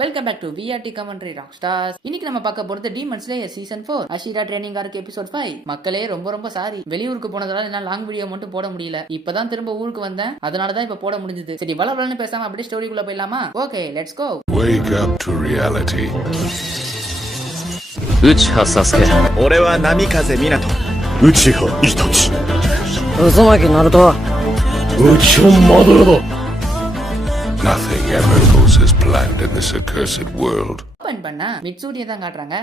Welcome back to VRT commentary rock stars. இன்னைக்கு நம்ம பார்க்க போறது demon slayer season 4 Hashira training arc episode 5. மக்களே ரொம்ப சாரி, வெளியூருக்கு போனதால என்ன லாங் வீடியோ மட்டும் போட முடியல. இப்பதான் திரும்ப ஊருக்கு வந்தேன், அதனால தான் இப்ப போட முடிஞ்சது. சரி வளவளன்னு பேசாம அப்படியே ஸ்டோரிக்குள்ள போயிடலாமா? Okay let's go. Wake up to reality. Uchiha Sasuke. 俺は波風湊内葉イタチ渦巻ナルト。内葉マドラだ Nothing ever goes as planned in this accursed world. Open பண்ணா மிட்சூரியை தான் காட்டுறாங்க.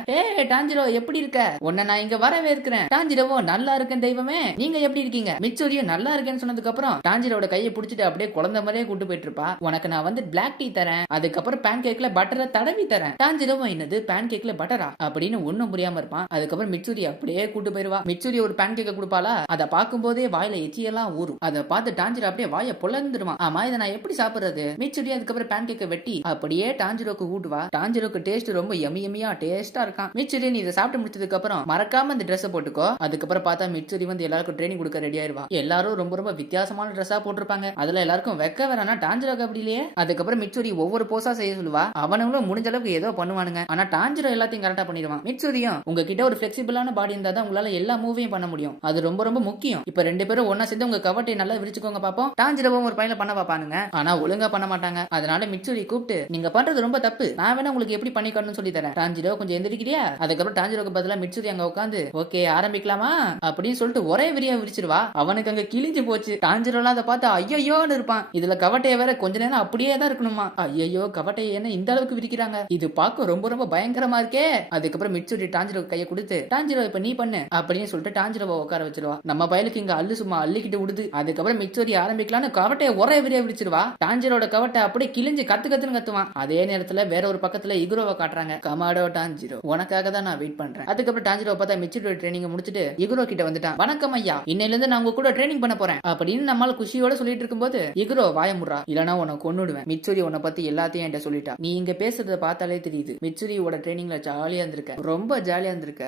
டாஞ்சிரோ எப்படி இருக்க? உன்னை நான் இங்க வரவே இருக்கிறேன். டாஞ்சிரோவோ நல்லா இருக்கேன் தெய்வமே, நீங்க எப்படி இருக்கீங்க? மிட்சூரியும் நல்லா இருக்கேன்னு சொன்னதுக்கு அப்புறம் டாஞ்சிரோட கையை பிடிச்சிட்டு அப்படியே குழந்தை மாதிரியே கூட்டு போயிட்டு இருப்பா. உனக்கு நான் வந்து பிளாக் டீ தரேன், அதுக்கப்புறம் பேன் கேக்ல பட்டரை தடவி தரேன். டாஞ்சிரோவோ என்னது பேன் கேக்ல பட்டரா அப்படின்னு ஒன்னும் புரியாம இருப்பான். அதுக்கப்புறம் மிட்சூரி அப்படியே கூட்டு போயிருவா. மிட்சூரி ஒரு பேன் கேக்க கொடுப்பாளா, அதை பார்க்கும் போதே வாயில எச்சியெல்லாம் ஊறும். அதை பார்த்து டாஞ்சிரோ அப்படியே வாயை பொழந்துருவான். ஆமா இதை நான் எப்படி சாப்பிடுறது? மிட்சூரி அதுக்கப்புறம் பேன் கேக்க வெட்டி அப்படியே டாஞ்சிரோக்கு ஊட்டுவா. டாஞ்சிரோக்கு டேஸ்ட் ரொம்ப யம்மியா டேஸ்டா இருக்கான். மிட்சூரி நீ இதை சாப்பிட்டு முடிச்சதுக்கு அப்புறம் மறக்காம இந்த ட்ரெஸ் போட்டுக்கோ. அதுக்கப்புறம் பார்த்தா மிட்சூரி வந்து எல்லாருக்கும் ட்ரைனிங் கொடுக்க ரெடி ஆயிருவா. எல்லாரும் ரொம்ப வித்தியாசமான ட்ரெஸ்ஸா போட்டிருப்பாங்க. அதுல எல்லாருக்கும் வெக்க வேறானா டாஞ்சிரோக்கு அப்படி இல்லையே. அதுக்கப்புறம் மிட்சூரி ஒவ்வொரு போஸா செய்ய சொல்லுவா. அவனுங்களும் முடிஞ்ச அளவுக்கு ஏதோ பண்ணுவானுங்க. ஆனா டாஞ்சிரோ எல்லாத்தையும் கரெக்டா பண்ணிடுவான். மிட்சூரியும் உங்ககிட்ட ஒரு பிளெக்சிபிளான பாடி இருந்தா தான் உங்களால எல்லா மூவையும் பண்ண முடியும். அது ரொம்ப முக்கியம். இப்ப ரெண்டு பேரும் ஒன்னா சேர்ந்து உங்க கவட்டையை நல்லா விரிச்சுக்கோங்க பாப்போம். டாஞ்சிரோவும் ஒரு பையனை பண்ண பாப்பானுங்க, ஆனா ஒழுங்கா பண்ண மாட்டாங்க. அதனால மிட்சூரி கூப்பிட்டு நீங்க பண்றது ரொம்ப தப்பு, நான் வேணா உங்களுக்கு எப்படி பண்ணி காட்டணும்னு சொல்லி தரேன். டாஞ்சிரோ கொஞ்சம் எந்திரிக்கிறியா? அதுக்கப்புறம் டாஞ்சிரோக்கு பதிலா மிட்சூரி அங்க உட்காந்து ஓகே ஆரம்பிக்கலாமா அப்படின்னு சொல்லிட்டு ஒரே விரியா விரிச்சிருவா. அவனுக்கு அங்க கிழிஞ்சு போச்சு. டாஞ்சிரோலாம் அதை பார்த்து ஐயோன்னு இருப்பான். இதுல கவட்டைய வேற கொஞ்ச நேரம் அப்படியே தான் இருக்கணுமா. ஐயோ கவட்டையை என்ன இந்த அளவுக்கு விரிக்கிறாங்க, இது பார்க்க ரொம்ப பயங்கரமா இருக்கே. அதுக்கப்புறம் மிட்சூரி டாஞ்சிரோ கையை கொடுத்து டாஞ்சிரோ இப்ப நீ பண்ணு அப்படின்னு சொல்லிட்டு டாஞ்சிரோவை உட்கார வச்சிருவா. நம்ம பயலுக்கு இங்க அள்ளு சும்மா அள்ளிக்கிட்டு விடுது. அதுக்கப்புறம் மிட்சூரி ஆரம்பிக்கலான்னு கவட்டையை ஒரே விரியா விரிச்சிருவா. டாஞ்சிரோட கவட்டை அப்படியே கிழிஞ்சு கத்துன்னு கத்துவான். அதே நேரத்துல வேற ஒரு பக்கத்துல இகுரோவை காட்டுறாங்க. கமாடோ டாஞ்சிரோ, உனக்காக தான் நான் வெயிட் பண்றேன். அதுக்கப்புறம் டாஞ்சிரோ பார்த்தா மிட்சூரியோட ட்ரைனிங் முடிச்சிட்டு இகுரோ கிட்ட வந்துட்டான். வணக்கம் ஐயா, இன்னையில இருந்து நான் உங்க கூட ட்ரைனிங் பண்ண போறேன் அப்படின்னு நம்மால குஷியோட சொல்லிட்டு இருக்கும்போது இகுரோ வாய முடுறா. இல்லனா உன்னை கொன்னுடுவேன். மிட்சூரி உன்னை பத்தி எல்லாத்தையும் என்கிட்ட சொல்லிட்டா. நீ இங்க பேசுறத பார்த்தாலே தெரியுது மிட்சூரியோட ட்ரைனிங்ல ஜாலியா இருந்திருக்க, ரொம்ப ஜாலியா இருந்திருக்க.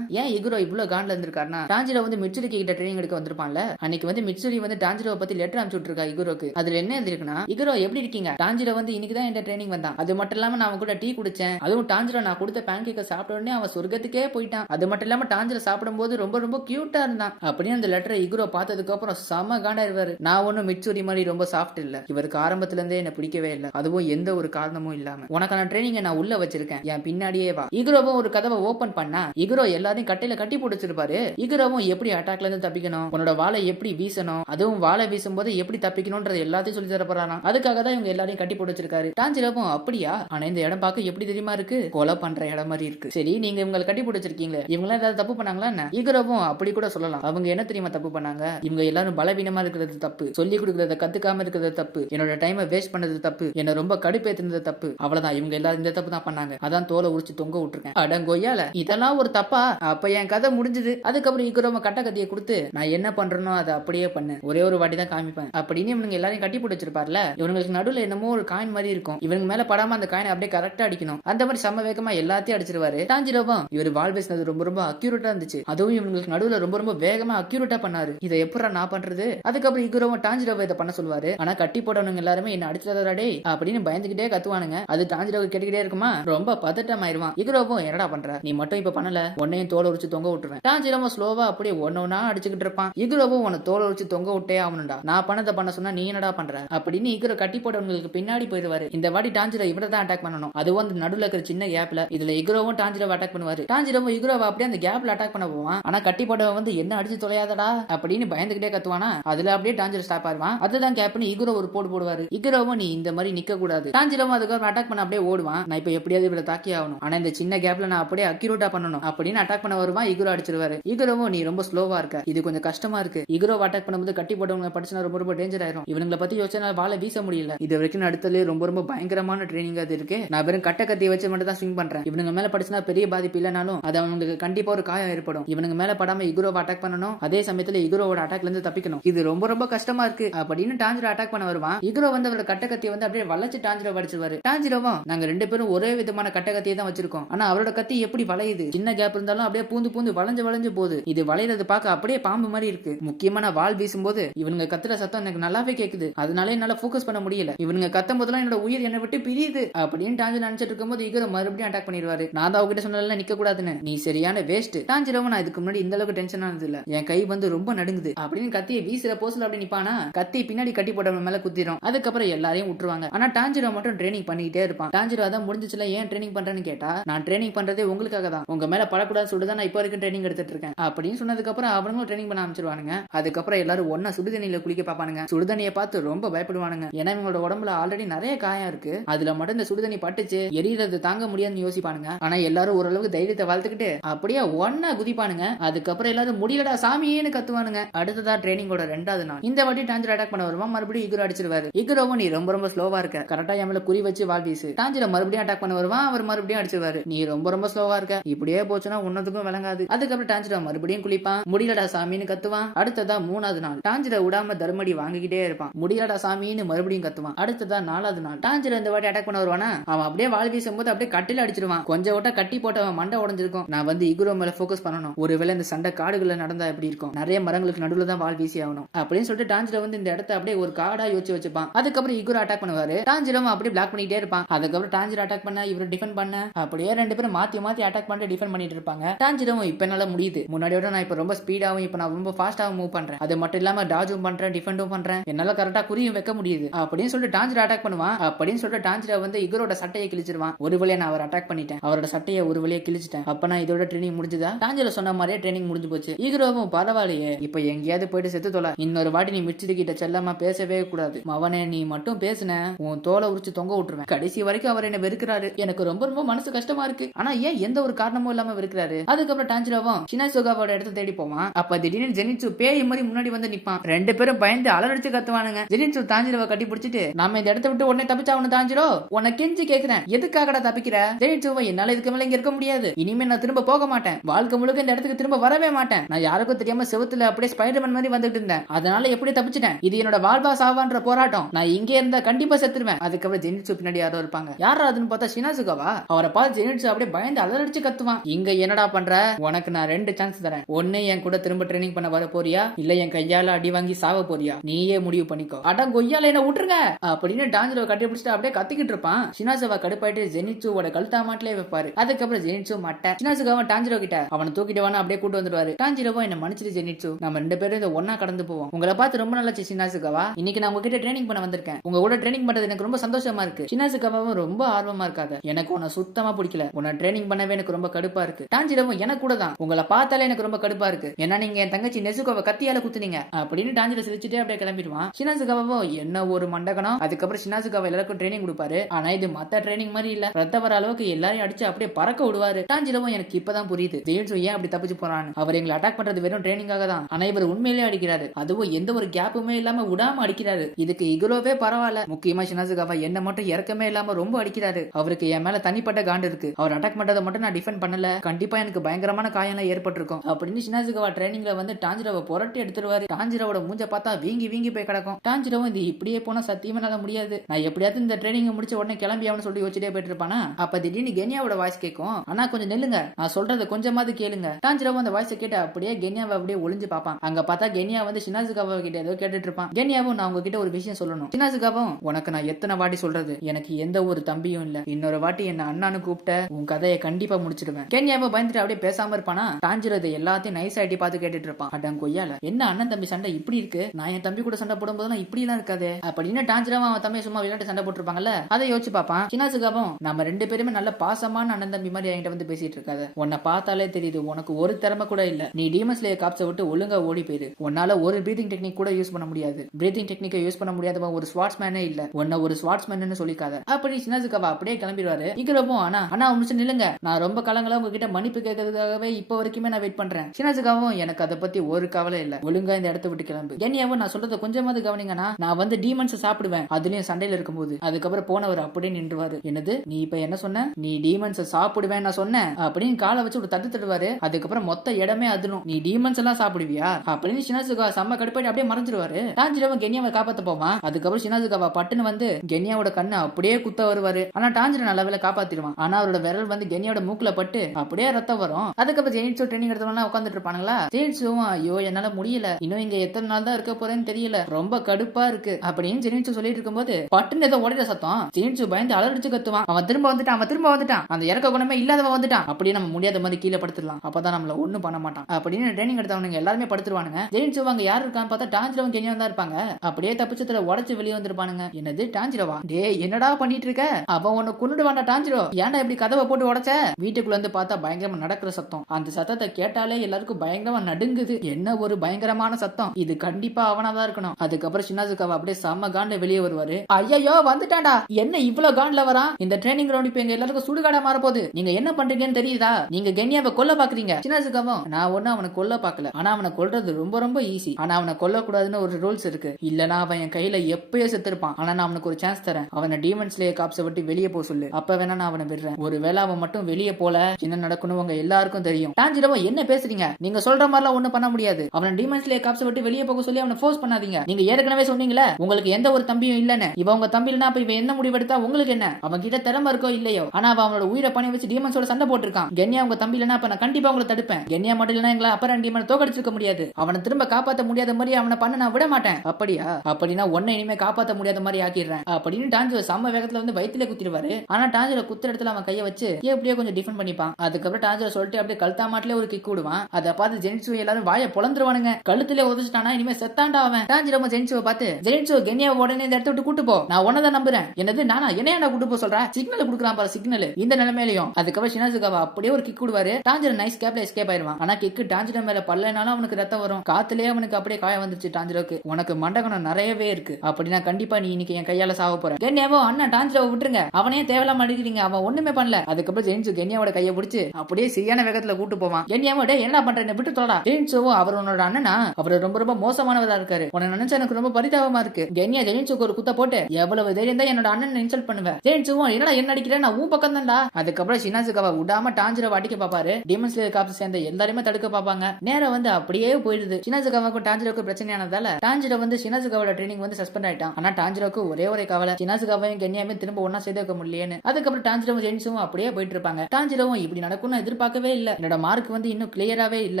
ஏன் இகுரோ இவ்வளவு காண்ட்ல இருந்திருக்காருன்னா, டாஞ்சிரோ வந்து மிட்சூரி கிட்ட ட்ரைனிங் எடுக்க வந்திருப்பான்ல. அன்னைக்கு வந்து மிட்சூரி வந்து டாஞ்சிரோ பத்தி லெட்டர் அனுப்பிச்சு விட்டுருக்கா இகுரோக்கு. அதுல என்ன எழுதிருக்குன்னா, இகுரோ எப்படி இருக்கீங்க? டாஞ்சிரோ வந்து இன்னைக்கு தான் என்கிட்ட ட்ரைனிங் வந்தான். அது மட்டும் இல்லாம நான் அவன் கூட டீ குடிச்சேன். அதுவும் டாஞ்சிரோ நான் கொடுத்த பேன் கேக்க சாப்பிட்ட உடனே அவன் சொர்க்கத்துக்கே போயிட்டான். அது மட்டும் இல்லாம டாஞ்சிரோ சாப்பிடும் போது ரொம்ப கியூட்டா இருந்தான் அப்படின்னு அந்த லெட்டரை இகுரோ பார்த்ததுக்கு அப்புறம் செம காண்டாயிருவாரு. நான் ஒன்னும் மிட்சூரி மாதிரி ரொம்ப சாஃப்ட் இல்ல, இவருக்கு ஆரம்பத்துல இருந்தே என்ன பிடிக்கவே இல்ல, அதுவும் எந்த ஒரு காரணமும் இல்லாம. உனக்கான ட்ரைனிங் நான் உள்ள வச்சிருக்கேன், என் பின்னாடியே வா. இகுரோவும் ஒரு கதவை ஓபன் பண்ணா இகுரோ எல்லாரையும் கட்டையில கட்டி போட்டுச்சிருப்பாரு. இகுரோவும் எப்படி அட்டாக்ல இருந்து தப்பிக்கணும், உன்னோட வாளை எப்படி வீசணும், அதுவும் வாளை வீசும் போது எப்படி தப்பிக்கணும்ன்றது எல்லாத்தையும் சொல்லி தர போறானா. அதுக்காக தான் இவங்க எல்லாரையும் கட்டி போட்டு வச்சிருக்காரு. டாஞ்சிரோவும் அப்படியா, ஆனா இந்த இடம் பார்க்க எப்படி தெரியுமா இருக்கு, கொலை பண்ற இடம் மாதிரி இருக்கு. சரி நீங்க இவங்களை கட்டி போட்டு வச்சிருக்கீங்களே, இவங்க ஏதாவது தப்பு பண்ணாங்களா என்ன? இகுரோவும் அப்படி கூட சொல்லலாம். அவங்க என்ன தெரியுமா தப்பு பண்ணாங்க, இவங்க எல்லாரும் பலவீனமா இருக்கிறது தப்பு, சொல்லி கொடுக்கறத கத்துக்காம இருக்கிறது தப்பு, என்னோட டைமை வேஸ்ட் பண்ணது தப்பு, என்ன ரொம்ப கடுப்பேத்துனது தப்பு. அவ்வளவுதான், இவங்க எல்லாரும் இந்த தப்பு தான் பண்ணாங்க, அதான் தோலை உரிச்சு தொங்க விட்டுருக்கேன். அடங்கோயால இதெல்லாம் ஒரு தப்பா? அப்ப என் கதை முடிஞ்சது. அதுக்கப்புறம் இகுரோவை கட்ட கத்தியை கொடுத்து நான் என்ன பண்றேனோ அதை அப்படியே பண்ணு, ஒரே ஒரு வாட்டி தான் காமிப்பேன் அப்படின்னு இவங்க எல்லாரையும் கட்டி போட்டு வச்சிருப்பார்ல. இவங்களுக்கு நடுவுல என்னமோ ஒரு காயின் மாதிரி இருக்கும், இவங்க மேல படாம அந்த காயினை அப்படியே கரெக்டா அடிக்கணும். அந்த மாதிரி சம வேகமா எல்லாத்தையும் அடிச்சிருவாரு. டாஞ்சிரோவும் இவர் வால் பேசினது ரொம்ப அக்யூரேட்டா இருந்துச்சு. அதுவும் இவங்களுக்கு நடுவுல ரொம்ப வேகமா அக்யூரேட்டா பண்ணாரு. இதை எப்படா நான் பண்றது? அதுக்கப்புறம் இகுரோவும் டாஞ்சிரோவை இதை பண்ண சொல்லுவாரு. ஆனா கட்டி போட்டவனுங்க எல்லாருமே என்ன அடிச்சதாடே அப்படின்னு பயந்துகிட்டே கத்துவானுங்க. அது டாஞ்சிரோவை கேட்டுக்கிட்டே இருக்குமா, ரொம்ப பதட்டம் ஆயிருவான். இகுரோவும் என்னடா பண்ற, நீ மட்டும் இப்ப பண்ணல, உன்னையும் தோலை உரிச்சு தொங்க விட்டுருவேன். டாஞ்சிரோவும் ஸ்லோவா அப்படியே ஒன்னொன்னா அடிச்சுக்கிட்டு இருப்பான். இகுரோவும் உன்னை தோலை உரிச்சு தொங்க விட்டே ஆகணும்டா, நான் பண்ணதை பண்ண சொன்னா நீ என்னடா பண்ற அப்படின்னு இகுரோ கட்டி போட்டவங்களுக்கு பின்னாடி போயிடுவாரு. இந்த வாட்டி டாஞ்சிரோ இவரை தான் அட்டாக் பண்ணணும், அதுவும் அந்த நடுவுல இருக்கிற சின்ன கேப்ல. இதுல இகுரோவும் டாஞ்சிரோவை அட்டாக் பண்ணுவாரு. டாஞ்சிரோவும் இகுரோவை அப்படியே அந்த கேப்ல அட்டாக் பண்ண போவான். ஆனா கட்டி போட்டவன் வந்து என்ன அடிச்சு தொலையாதடா அப்படின்னு பயந்துகிட்டே கத்துவானா. அதுல அப்படியே டாஞ்சிரோ ஸ்டாப் ஆடுவான். அதுதான் கேப்னு இகுரோ ஒரு போடுவாரு. இகுரோவும் நீ இந்த மாதிரி நிக்க கூடாது. டாஞ்சிரோவும் அதுக்கு அட்டாக் பண்ண அப்படியே ஓடுவான். நான் இப்ப எப்படியாவது இவரை தாக்கி ஆகணும், ஆனா இந்த சின்ன கேப்ல நான் அப்படியே அக்யூரேட்டா பண்ணணும் அப்படின்னு அட்டாக் பண்ண வருவான். இகுரோ அடிச்சிருவாரு. இகுரோவும் நீ ரொம்ப ஸ்லோவா இருக்க, இது கொஞ்சம் கஷ்டமா இருக்கு. இகுரோ அட்டாக் பண்ணும்போது கட்டி போட்டவங்க படிச்சுனா ரொம்ப டேஞ்சர் ஆயிரும். இவங்களை பத்தி யோசிச்சா வாழ வீச முடியல. இது வரைக்கும் அடுத்ததுல ரொம்ப பயங்கரமான ட்ரைனிங் அது இருக்கு. நான் வெறும் கட்ட கத்தி வச்சு மட்டும் தான் ஸ்விங் பண்றேன். இவனுங்க மேல படிச்சுனா பெரிய பாதிப்பு இல்லனாலும் அது அவங்களுக்கு கண்டிப்பா ஒரு காயம் ஏற்படும். இவனுங்க மேல படாம இகுரோவை அட்டாக் பண்ணணும், அதே சமயத்துல இகுரோவோட அட்டாக்ல இருந்து தப்பிக்கணும். இது ரொம்ப ரொம்ப கஷ்டமா இருக்கு அப்படின்னு டாஞ்சிரோ அட்டாக் பண்ண வருவான். இகுரோ வந்து அவரோட கட்டக்கத்தியை வந்து அப்படியே வளைச்சு டாஞ்சிரோ அடிச்சிருவாரு. டாஞ்சிரோவும் நாங்க 2 பேரும் ஒரே விதமான கட்டக்கத்தியை தான் வச்சிருக்கோம், ஆனா அவரோட கத்தி எப்படி வளையுது, சின்ன கேப் இருந்தாலும் அப்படியே பூந்து பூந்து வளைஞ்சு போகுது. இது வளையறது பார்க்க அப்படியே பாம்பு மாதிரி இருக்கு. முக்கியமான வால் வீசும்போது இவனுங்க கத்துற சத்தம் எனக்கு நல்லாவே கேக்குது. அதனால என்னால போக்கஸ் பண்ண முடியல. இவனுங்க கத்தும் போதெல்லாம் என்னோட உயிர் என்னை விட்டு பிரியுது அப்படின்னு டாஞ்சிரோ நினைச்சிட்டு இருக்கும்போது இகுரோ மறுபடியும் அட்டாக் பண்ணிடுவாரு. நான் தான் அவகிட்ட சொன்னல நிக்க கூடாதுன்னு, நீ சரியான வேஸ்ட். டாஞ்சிரோவை நான் இதுக்கு முன்னாடி இந்த அளவுக்கு டென்ஷன் ஆனது இல்ல, என் கை வந்து ரொம்ப நடுங்குது அப்படின்னு கத்தியை வீசுற போஸ்ல அப்படி நிப்பானா, கத்தி பின்னாடி கட்டி போட்டவன் மேல குத்திரும். அதுக்கப்புறம் எல்லாரையும் விட்டுருவாங்க. ஆனா டாஞ்சிரோ மட்டும் ட்ரைனிங் பண்ணிக்கிட்டே இருப்பான். டாஞ்சிரோ அதான் முடிஞ்சிச்சுல, ஏன் ட்ரைனிங் பண்றேன்னு கேட்டா, நான் ட்ரைனிங் பண்றதே உங்களுக்காக தான், உங்க மேல படக்கூடாதுன்னு சொல்லிட்டு தான் நான் இப்போ வரைக்கும் ட்ரைனிங் எடுத்துட்டு இருக்கேன் அப்படின்னு சொன்னதுக்கு அப்புறம் அவங்களும் ட்ரைனிங் பண்ண ஆரம்பிச்சிருவானுங்க. அதுக்கப்புறம் எல்லாரும் ஒன்னா சுடுதண்ணியில குளிக்க பாப்பானுங்க. சுடுதண்ணியை பார்த்து ரொம்ப பயப்படுவானுங்க. ஏன்னா இவங்களோட உடம்புல ஆல்ரெடி நிறைய காயம் இருக்கு, அதுல மட்டும் இந்த சுடுதண்ணி பட்டுச்சு எரியறது தாங்க முடியாதுன்னு யோசிப்பானுங்க. ஆனா எல்லாரும் ஓரளவுக்கு தைரியத்தை வளர்த்துக்கிட்டு அப்படியே ஒன்னா குதிப்பானுங்க. அதுக்கப்புறம் எல்லாரும் முடியலடா சாமியேன்னு கத்துவானுங்க. அடுத்ததா ட்ரைனிங்கோட 2வது நாள். இந்த வாட்டி டாஞ்சிரோ அட்டாக் பண்ண வருவான். மறுபடியும் இகுரோ அடிச்சிருவாரு. இகுரோவும் நீ ரொம்ப ரொம்ப ஸ்லோவா இருக்க, கரெக்டா என் மேல குறி வச்சு வால் வீசு. டாஞ்சிரோ மறுபடியும் அட்டாக் பண்ண வருவான். அவர் மறுபடியும் அடிச்சிருவாரு. நீ ரொம்ப ரொம்ப ஸ்லோவா இருக்க, இப்படியே போச்சுன்னா உன்னதுக்கும் விளங்காது. அதுக்கப்புறம் டாஞ்சிரோ மறுபடியும் குளிப்பான். முடியலடா சாமின்னு கத்துவான். அடுத்ததா 3வது நாள். டாஞ்சிரோ விடாம தர்மடி வாங்கிக்கிட்டே இருப்பான். முடியலடா சாமின்னு மறுபடியும் கத்துவான். அடுத்ததா 4வது நாள். டாஞ்சிரோ இந்த வாட்டி அட்டாக் பண்ண வருவானா, அவன் அப்படியே வால் வீசும்போது அப்படியே கட்டில அடிச்சிருவான். கொஞ்சம் விட்ட கட்டி போட்டவன் மண்டை உடஞ்சிருக்கும். நான் வந்து இகுரோ மேல போக்கஸ் பண்ணணும், ஒருவேளை இந்த சண்டை காடுகள்ல நடந்தா எப்படி இருக்கும், நிறைய மரங்களுக்கு நடுவுல தான் வால் வீசி ஆகணும் அப்படின்னு சொல்லிட்டு டாஞ்சிரோ வந்து இந்த இடத்த அப்படியே ஒரு காடா யோசிச்சு வச்சுப்பான். அதுக்கப்புறம் இகுரோ அட்டாக் பண்ணுவாரு. டாஞ்சிரோ அப்படியே பிளாக் பண்ணிட்டே இருப்பான். அதுக்கப்புறம் டாஞ்சிரோ அட்டாக் பண்ண இவரு டிஃபெண்ட் பண்ண, அப்படியே 2 பேரும் மாத்தி அட்டாக் பண்ணிட்டு டிஃபெண்ட் பண்ணிட்டு இருப்பாங்க. டாஞ்சிரோ இப்ப என்னால முடியுது, முன்னாடியோட நான் இப்ப ரொம்ப ஸ்பீடாவும் இப்ப நான் ரொம்ப ஃபாஸ்டாவும் மூவ் பண்றேன், அது மட்டும் இல்லாம டாஜும் பண்றேன், டிஃபெண்டும் பண்றேன், என்னால கரெக்டா குறியும் வைக்க முடியுது அப்படின்னு சொல்லிட்டு டாஞ்சிரோ அட்டாக் பண்ணுவான். அப்படின்னு சொல்லிட்டு டாஞ்சிரோ வந்து இகுரோட சட்டையை கிழிச்சிருவான். ஒரு வழியா நான் அவர் அட்டாக் பண்ணிட்டேன், அவரோட சட்டையை ஒரு வழியா கிழிச்சிட்டேன். அப்ப நான் இதோட ட்ரைனிங் முடிஞ்சுதா? டாஞ்சிரோ சொன்ன மாதிரியே ட்ரைனிங் முடிஞ்சு போச்சு. இகுரோவும் பரவாயில்லையே, இப்ப எங்கேயாவது போயிட்டு செத்து தொலை, இன்னொரு வாட்டி நீ மிச்சிட்டு கிட்ட செல்லாம பேசவே கூடாது, மவனே நீ மட்டும் பேசுன உன் தோலை உரிச்சு தொங்க விட்டுருவேன். கடைசி வரைக்கும் அவர் என்ன வெறுக்கிறாரு, எனக்கு ரொம்ப ரொம்ப மனசு கஷ்டமா இருக்கு. ஆனா ஏன் எந்த ஒரு காரணமும் இல்லாம வெறுக்கிறாரு? அதுக்கப்புறம் டாஞ்சிரோவும் ஷினாசுகாவோட இடத்த தேடி போவான். அப்ப திடீர்னு ஜெனிட்சு பேய் மாதிரி முன்னாடி வந்து நிப்பான். 2 பேரும் பயந்து அலறடிச்சு கத்துவானுங்க. ஜெனிட்சு டாஞ்சிரோவை கட்டி பிடிச்சிட்டு, நாம இந்த இடத்த விட்டு உடனே தப்பிச்சாவணும் டாஞ்சிரோ, உன்னை கெஞ்சி கேக்குறேன், எதுக்காகடா தப்பிக்கிற? ஜெனிட்சுவை என்னால இதுக்கு மேல இங்க இருக்க முடியாது, இனிமே நான் திரும்ப போக மாட்டேன், வாழ்க்கை முழுக்க இந்த இடத்துக்கு திரும்ப வரவே மாட்டேன், நான் யாருக்கும் தெரியாம செவுத்துல அப்படியே ஸ்பைடர்மேன் மாதிரி வந்துட்டு இருந்தேன், அதனால எப்படி தப்பிச்சிட்டேன், இது என்னோட வாழ்வா சாவான்ற போராட்டம், நான் இங்கே இருந்தா கண்டிப்பா செத்துருவேன். அதுக்கப்புறம் ஜெனிட்சு பின்னாடி யாரோ இருப்பாங்க. யாரா அதுன்னு பார்த்தா ஷினாசுகாவா. அவரை பார்த்து ஜெனிட்சு அப்படியே பயந்து அலறடிச்சு கத்துவான். இங்க என்னடா பண்ற, உனக்கு நான் 2 சான்ஸ் தரேன், ஒண்ணு என் கூட திரும்ப ட்ரைனிங் பண்ண வர போறியா, இல்ல என் கையால அடி வாங்கி சாவ போறியா, நீயே முடிவு பண்ணிக்கோ. அட கொய்யால என்ன விட்டுருங்க அப்படின்னு டாஞ்சிரோ கட்டி பிடிச்சிட்டு அப்படியே கத்திக்கிட்டு இருப்பான். ஷினாசுகா கடுப்பாயிட்டு ஜெனிட்சுவோட கழுத்தா மாட்டிலே வைப்பாரு. அதுக்கப்புறம் ஜெனிட்சு மட்டை ஷினாசுகாவை டாஞ்சிரோ கிட்ட அவனை தூக்கிட்டு வானா அப்படியே கூட்டு வந்துடுவாரு. டாஞ்சிரோவும் என்ன மன்னிச்சிட்டு ஜெனிட்சு, நம்ம 2 பேரும் இந்த ஒன்னா கடந்து போவோம், உங்களை பார்த்து ரொம்ப நல்லா ஷினாசுகாவா, இன்னைக்கு நான் உங்ககிட்ட ட்ரைனிங் பண்ண வந்திருக்கேன், உங்க கூட ட்ரைனிங் பண்றது எனக்கு ரொம்ப சந்தோஷமா இருக்கு. ஷினாசுகாவும் ரொம்ப ஆர்வமா இருக்காத, எனக்கு உன்னை சுத்தமா பிடிக்கல, உன்னை ட்ரைனிங் பண்ணவே எனக்கு ரொம்ப கடுப்பா இருக்கு. டாஞ்சிரோவும் எனக்கு கூட தான், உங்களை பார்த்தாலே எனக்கு ரொம்ப கடுப்பா இருக்கு, ஏன்னா நீங்க என் தங்கச்சி நெசுகோவை கத்தியால குத்துனீங்க அப்படின்னு டாஞ்சிரோ சிரிச்சுட்டே அப்படியே கிளம்பிடுவான். ஷினாசுகாவும் என்ன ஒரு மண்டகனம். அதுக்கப்புறம் ஷினாசுகாவை எல்லாருக்கும் ட்ரைனிங் கொடுப்பாரு. ஆனா இது மத்த ட்ரைனிங் மாதிரி இல்ல, ரத்த வர அளவுக்கு எல்லாரையும் அடிச்சு அப்படியே பறக்க விடுவாரு. டாஞ்சிரோவும் எனக்கு இப்பதான் புரியுது ஜெயின்சு ஏன் அப்படி தப்பிச்சு போறான்னு. அவர் எங்களை அட்டாக் பண்றது வெறும் ட்ரைனிங்காக தான், ஆனா இவர் உண்மையிலேயே அடிக்கிறாரு, அதுவும் எந்த ஒரு கேப்புமே இல்லாம விடாம அடிக்கிறாரு. இதுக்கு இகுரோவே பரவாயில்ல, முக்கியமா ஷினாசுகாவா என்ன மட்டும் இறக்கமே இல்லாம ரொம்ப அடிக்கிறாரு. அவருக்கு என் மேல தனிப்பட்ட காண்டு இருக்கு, அவர் அட்டாக் பண்றதை மட்டும் நான் டிஃபெண்ட் பண்ணல, கண்டிப்பா எனக்கு பயங்கரமான காயம் ஏற்பட்டிருக்கும் அப்படின்னு ஷினாசுகாவா ட்ரைனிங்ல வந்து டாஞ்சிரோவை புரட்டி எடுத்துருவாரு. டாஞ்சிரோவோட மூஞ்ச பார்த்தா வீங்கி வீங்கி போய் கிடக்கும். டாஞ்சிரோவும் இது இப்படியே போனா சத்தியமா என்னால முடியாது, நான் எப்படியாவது இந்த ட்ரைனிங் முடிச்ச உடனே கிளம்பி அவனு சொல்லி யோசிச்சுட்டே போயிட்டு இருப்பானா. அப்ப திடீர்னு கென்யாவோட வாய்ஸ் கேட்கும். ஆனா கொஞ்சம் நெல்லுங்க, நான் சொல்றதை கொஞ்சமாவது கேளுங்க. டாஞ்சிரோவும் அந்த வாய்ஸ் கேட்டு அப்படியே கென்யாவை அப்படியே ஒளிஞ்சு பாப்பான். அங்க பார்த்தா கென்யா வந்து ஷினாசுகாவா கிட்ட ஏதோ கேட்டுட்டு இருப்பான். கென்யாவும் நான் உங்ககிட்ட ஒரு விஷயம் சொல்லணும். ஷினாசுகாவும் உனக்கு நான் எத்தனை வாட்டி சொல்றது, எனக்கு எந்த ஒரு தம்பியும் இல்ல, இன்னொரு வாட்டி என்ன அண்ணானு கூப்பிட்ட உன் கதையை கண்டிப்பா முடிச்சிடுவேன். கென்யாவை பயந்துட்டு அப்படியே பேசாம இருப்பானா. டாஞ்சிரோ இதை எல்லாத்தையும் நைஸ் ஆயிட்டி பார்த்து கேட்டுட்டு இருப்பான். அடம் கொய்யால என்ன அண்ணன் தம்பி சண்டை இப்படி இருக்கு, நான் என் தம்பி கூட சண்டை போடும்போது இப்படி எல்லாம் இருக்காது அப்படின்னு டாஞ்சிரோவும் அவன் தம்பி சும்மா விளையாட்டு சண்டை போட்டுருப்பாங்கல்ல, அதை யோசிச்சு பாப்பான். ஷினாசுகாவும் நம்ம 2 பேருமே நல்ல பாசமான அண்ணன் தம்பி மாதிரி என்கிட்ட வந்து பேசிட்டு இருக்காது, உன்னை பார்த்தாலே தெரியுது உனக்கு ஒரு திறமை கூட இல்ல, நீ டீமன் ஸ்லேயர் காப்ஸை விட்டு ஒழுங்கா ஓடி போயிரு, உன்னால ஒரு பிரீதிங் டெக்னிக் கூட யூஸ் பண்ண முடியாது, பிரீதிங் டெக்னிக்கை யூஸ் பண்ண முடியாதவன் ஒரு ஸ்வாட்ஸ்மேனே இல்ல, உன்ன ஒரு ஸ்வாட்ஸ்மேன் சொல்லிக்காத அப்படி ஷினாசுகாவா அப்படியே கிளம்பிடுவாரு. இகுரோவும் ஆனா ஒரு நிமிஷம் நில்லுங்க, நான் ரொம்ப காலங்களா உங்ககிட்ட மன்னிப்பு கேட்கறதுக்காகவே இப்ப வரைக்குமே நான் வெயிட் பண்றேன். ஷினாசுகாவும் எனக்கு அதை பத்தி ஒரு கவலை இல்ல, ஒழுங்கா இந்த இடத்த விட்டு கிளம்பு. கென்யாவும் நான் சொல்றதை கொஞ்சமாவது கவனிங்கன்னா, நான் வந்து டீமன்ஸ் சாப்பிடுவேன் அதுலயும் சண்டையில இருக்கும்போது. அதுக்கப்புறம் போனவர் அப்படியே நின்றுவாரு. என்னது நீ இப்ப என்ன சொன்ன? நீ டீமன்ஸ் சாப்பிடுவேன் நான் சொன்னேன் அப்படின்னு காலை வச்சு ஒரு தட்டு தட்டுவாரு. அதுக்கப்புறம் மொத்த இடமே அதிரும். நீ டீமன்ஸ் எல்லாம் சாப்பிடுவியா அப்படின்னு ஷினாசுகா செம்ம கடுப்பாடி அப்படியே மறைஞ்சிருவாரு. டான்ஜிரோவும் கென்யாவை காப்பாத்த போவான். அதுக்கப்புறம் ஷினாசுகாவா பட்டுன்னு வந்து கென்யாவோட கண்ணை அப்படியே குத்த வருவாரு. ஆனா டான்ஜிரோ நல்ல வேலை காப்பாத்திடுவான். ஆனா அவரோட விரல் வந்து கென்யாவோட மூக்குல பட்டு அப்படியே ரத்தம் வரும். அதுக்கப்புறம் ஜெயின்சோ ட்ரைனிங் எடுத்தவங்க உட்காந்துட்டு இருப்பானுங்களா. ஜெயின்சோவும் ஐயோ என்னால முடியல, இன்னும் இங்க எத்தனை நாள் தான் இருக்க போறேன்னு தெரியல, ரொம்ப கடுப்பா இருக்கு அப்படின்னு ஜெயின்சோ சொல்லிட்டு இருக்கும்போது பட்டுன்னு ஏதோ உடையிற சத்தம். ஜெயின்சோ பயந்து அலறிச்சு கத்துவான். அவன் திரும்ப வந்துட்டான், அந்த இறக்க குணமே இல்லாதவன் வந்துட்டான். அப்படியே நம்ம முடியாத மாதிரி கீழே படுத்துடலாம், அப்பதான் நம்மள ஒண்ணும் பண்ண மாட்டான் அப்படின்னு ட்ரைனிங் எடுத்தவனுங்க எல்லாருமே படுத்துருவானுங்க. ஜெயின்சோ அங்க யாரு இருக்கான்னு பார்த்தா டான்ஜிரோவும் கென்யாவும் தான் இருப்பாங்க. அப்படியே தப்பிச்சத்துல உடைச்சு வெளியே வந்திருப்பானுங்க. என்னது டான்ஜிரோவா? டேய் என்னடா பண்ணிட்டு இருக்க? அவன் உன்னை கொன்னுடுவான்டா டான்ஜிரோ, ஏன்டா இப்படி கதவை போட்டு உடைச்ச? வீட்டுக்குள்ள வந்து பார்த்தா பயங்கரமா நடக்கிற சத்தம். அந்த சத்தத்தை கேட்டாலே எல்லாருக்கும் பயங்கரமா நடுங்குது. என்ன ஒரு பயங்கரமான சத்தம், இது கண்டிப்பா அவனாதான் இருக்கணும். அதுக்கப்புறம் ஷினாசுகாவா அப்படியே செம்ம காண்ல வெளியே வருவாரு. ஐயோ வந்துட்டான்டா, என்ன இவ்வளவு காண்ல வரான்? இந்த ட்ரைனிங் கிரவுண்ட் இப்ப எங்க எல்லாருக்கும் சுடுகாடா மாற போகுது. நீங்க என்ன பண்றீங்கன்னு தெரியுதா? நீங்க கென்யாவை கொல்ல பாக்குறீங்க. ஷினாசுகாவும் நான் ஒண்ணு அவனை கொல்ல பாக்கல, ஆனா அவனை கொல்றது ரொம்ப ரொம்ப ஈஸி. ஆனா அவனை கொல்ல கூடாதுன்னு ஒரு ரூல்ஸ் இருக்கு. இல்லனா அவன் என் கையில எப்பயோ செத்துருப்பான். ஆனா நான் அவனுக்கு ஒரு சான்ஸ் தரேன். அவனை டீமன் ஸ்லேயர் காப்ஸை விட்டு வெளியே போக சொல்லு, அப்ப வேணா நான் அவனை விடுறேன். ஒருவேளை அவன் மட்டும் வெளியே போல என்ன நடக்கணும் உங்க எல்லாருக்கும் தெரியும். டான்ஜிரோவா என்ன பேசுறீங்க? நீங்க சொல்ற மாதிரிலாம் ஒண்ணும் பண்ண முடியாது. அவனை டீமன் ஸ்லேயர் காப்ஸை விட்டு வெளியே போக சொல்லி அவனை ஃபோர்ஸ் பண்ணாதீங்க. நீங்க ஏற்கனவே சொன்னீங்களே உங்களுக்கு எந்த ஒரு தம்பியும் இல்லன்னு. இவன் உங்க தம்பி இல்லனா அப்ப இவன் என்ன முடிவெடுத்தா உங்களுக்கு என்ன? அவன் கிட்ட திறமை இருக்கோ இல்லையோ, ஆனா அவன் அவனோட உயிரை பணி வச்சு டீமன்ஸோட சண்டை போட்டுருக்கான். கென்யா உங்க தம்பி இல்லனா அப்ப நான் கண்டிப்பா உங்களை தடுப்பேன். கென்யா மட்டும் இல்லனா எங்களை அப்பறம் டீமன் தோக்கடிச்சிருக்க முடியாது. அவனை திரும்ப காப்பாற்ற முடியாத மாதிரி அவனை பண்ண நான் விட மாட்டேன். அப்படியா? அப்படின்னா ஒன்னை இனிமே காப்பாற்ற முடியாத மாதிரி ஆக்கிடுறேன் அப்படின்னு டான்ஜிரோ செம்ம வேகத்துல வந்து வயித்துல குத்திடுவாரு. ஆனா டான்ஜிரோ குத்துற இடத்துல அவன் கையை வச்சு எப்படியோ கொஞ்சம் டிஃபெண்ட் பண்ணிப்பான். அதுக்கப்புறம் டான்ஜிரோ சொல்லிட்டு அப்படியே கழுத்தா மாட்டிலே ஒரு கிக் விடுவான். அதை பார்த்து ஜென்சு எல்லாரும் வாயை பொளந்துருவானுங்க. கழுத்திலே உதச்சிட்டானா இனிமே செத்தாண்டா அவன். டான்ஜிரோ ஜென்சுவை பார்த்து ஜென்சு கென்யாவை உடனே இந்த இடத்த விட்டு கூட்டு போ, நான் ஒன்னதான் நம்புறேன். என்னது நானா? என்னையா கூட்டு போ சொல்ற? சிக்னல் குடுக்குறான் பாரு சிக்னல் இந்த நிலைமையிலையும். அதுக்கப்புறம் ஷினாசுகாவா அப்படியே ஒரு கிக் விடுவாரு. டான்ஜிரோ நைஸ் கேப்ல எஸ்கேப் ஆயிருவான். ஆனா கிக்கு டான்ஜிரோ மேல பல்லனாலும் அவனுக்கு ரத்தம் வரும். காத்துலயே அவனுக்கு அப்படியே காயம் வந்துருச்சு. டான்ஜிரோக்கு உனக்கு மண்டகணம் நிறையவே இருக்கு, அப்படின்னா கண்டிப்பா நீ இன்னைக்கு என் கையால சாவ போற. கென்யாவோ அண்ணா டான்ஜிரோவை விட்டுருங்க, அவனே தேவையில்லாம அடிக்கிறீங்க, அவன் ஒண்ணுமே பண்ணல. அதுக்கப்புறம் ஜெயின்சு கென்யாவோட கையை பிடிச்சு அப்படியே சரியான வேகத்துல கூட்டு போவான். கென்யாவோ டே என்ன பண்றேன்னு விட்டு தொலைடா. ஜெயின்சுவும் அவரோட அண்ணனா அவர் ரொம்ப ரொம்ப மோசமானவரா இருக்காரு, உன்னை நினைச்சா எனக்கு ரொம்ப பரிதாபமா இருக்கு. கென்யா ஜெயின்சுக்கு ஒரு குத்த போட்டு எவ்வளவு தைரியம் தான் என்னோட அண்ணன் இன்சல்ட் பண்ணுவேன். ஜெயின்சுவும் என்னடா என்ன அடிக்கிறேன், நான் உன் பக்கம் தான்டா. அதுக்கப்புறம் ஷினாசுகாவா விடாம டான்ஜிரோவை அடிக்க பாப்பாரு. டீமன் ஸ்லேயர் காப்ஸ் சேர்ந்த எல்லாருமே தடுக்க பாப்பாங்க. நேரம் வந்து அப்படியே போயிடுது. ஷினாசுகாவாக்கும் டான்ஜிரோக்கு பிரச்சனையானதால டான்ஜிரோ வந்து ஷினாசுகாவோட ட்ரைனிங் வந்து சஸ்பெண்ட் ஆயிட்டான். ஆனா டான்ஜிரோக்கு ஒரே ஒரு கவலை, ஷினாசுகாவையும் கென்யாவையும் திரும்ப ஒன்னா சேர்த்து வைக்க முடியலன்னு. அதுக்கப்புறம் டான்ஜிரோவும் ஜெயின்சும் அப்படியே போயிட்டு இருப்பாங்க. டான்ஜிரோவும் இப்படி நடக்கும்னு எதிர்பார்க்கவே இல்ல, என்னோட மார்க் வந்து இன்னும் கிளியராவே இல்ல,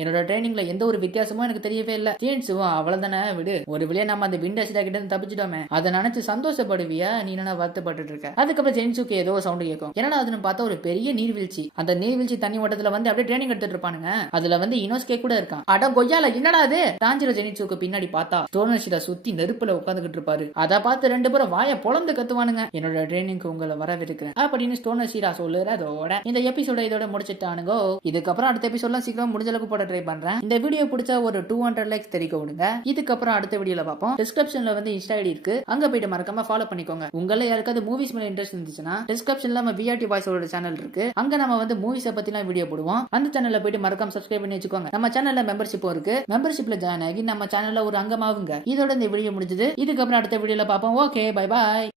என்னோட ட்ரைனிங்ல எந்த ஒரு வித்தியாசமும் எனக்கு தெரியவே இல்ல. ஜெயின்சுவும் அவ்வளவுதானே விடு, ஒரு வழியா நம்ம அந்த விண்டர்ஸ்டா கிட்ட இருந்து தப்பிச்சிட்டோமே, அதை நினைச்சு சந்தோஷப்படுவியா, நீ என்ன வருத்தப்பட்டு இருக்க. அதுக்கப்புறம் ஜெயின்சுக்கு ஏதோ சவுண்ட் கேட்கும். என்னடா அதுன்னு பார்த்தா ஒரு பெரிய நீர்வீழ்ச்சி. அந்த நீர்வீழ்ச்சி தண்ணி ஓட்டத்துல வந்து அப்படியே ட்ரைனிங் எடுத்துட்டு இருப்பானுங்க. அதுல வந்து இனோஸ்கே கூட இருக்கான். அட கொய்யால என்னடா அது? டான்ஜிரோ ஜெயின்சுக்கு பின்னாடி பார்த்தா ஸ்டோனர்ஷிரா சுத்தி நெருப்புல உட்காந்துக்கிட்டு இருப்பாரு. அதை பார்த்து ரெண்டு பேரும் வாயை பொளந்து கத்துவானுங்க. என்னோட ட்ரைனிங்க்கு உங்களை வரவிருக்கிறேன் அப்படின்னு ஸ்டோனர்ஷிரா சொல்லுறதோட இந்த எபிசோட இதோட முடிச்சிட்டானுங்க. இதுக்கப்புறம் அடுத்த எபிசோட்லாம் சீக்கிரம் முடிஞ்ச அளவுக்கு போட ட்ரை பண்றேன். இந்த வீடியோ பிடிச்சா ஒரு 200 லைக்ஸ் தெரிவிக்க விடுங்க. இதுக்கப்புறம் அடுத்த வீடியோல பார்ப்போம். டிஸ்கிரிப்ஷன்ல வந்து இன்ஸ்டா ஐடி இருக்கு, அங்க போயிட்டு மறக்காம ஃபாலோ பண்ணிக்கோங்க. உங்கள யாருக்காவது மூவிஸ் மேல இன்ட்ரெஸ்ட் இருந்துச்சுன்னா டிஸ்கிரிப்ஷன்ல நம்ம விஆர்டி வாய்ஸோட சேனல் இருக்கு, அங்க நம்ம வந்து மூவிஸை பத்திலாம் வீடியோ போடுவோம். அந்த சேனல்ல போயிட்டு மறக்காம சப்ஸ்கிரைப் பண்ணி வச்சுக்கோங்க. நம்ம சேனல்ல மெம்பர்ஷிப்பும் இருக்கு, மெம்பர்ஷிப்ல ஜாயின் ஆகி நம்ம சேனல்ல ஒரு அங்கமாவுங்க. இதோட இந்த வீடியோ முடிஞ்சது. இதுக்கப்புறம் அடுத்த வீடியோல பார்ப்போம். Okay bye bye.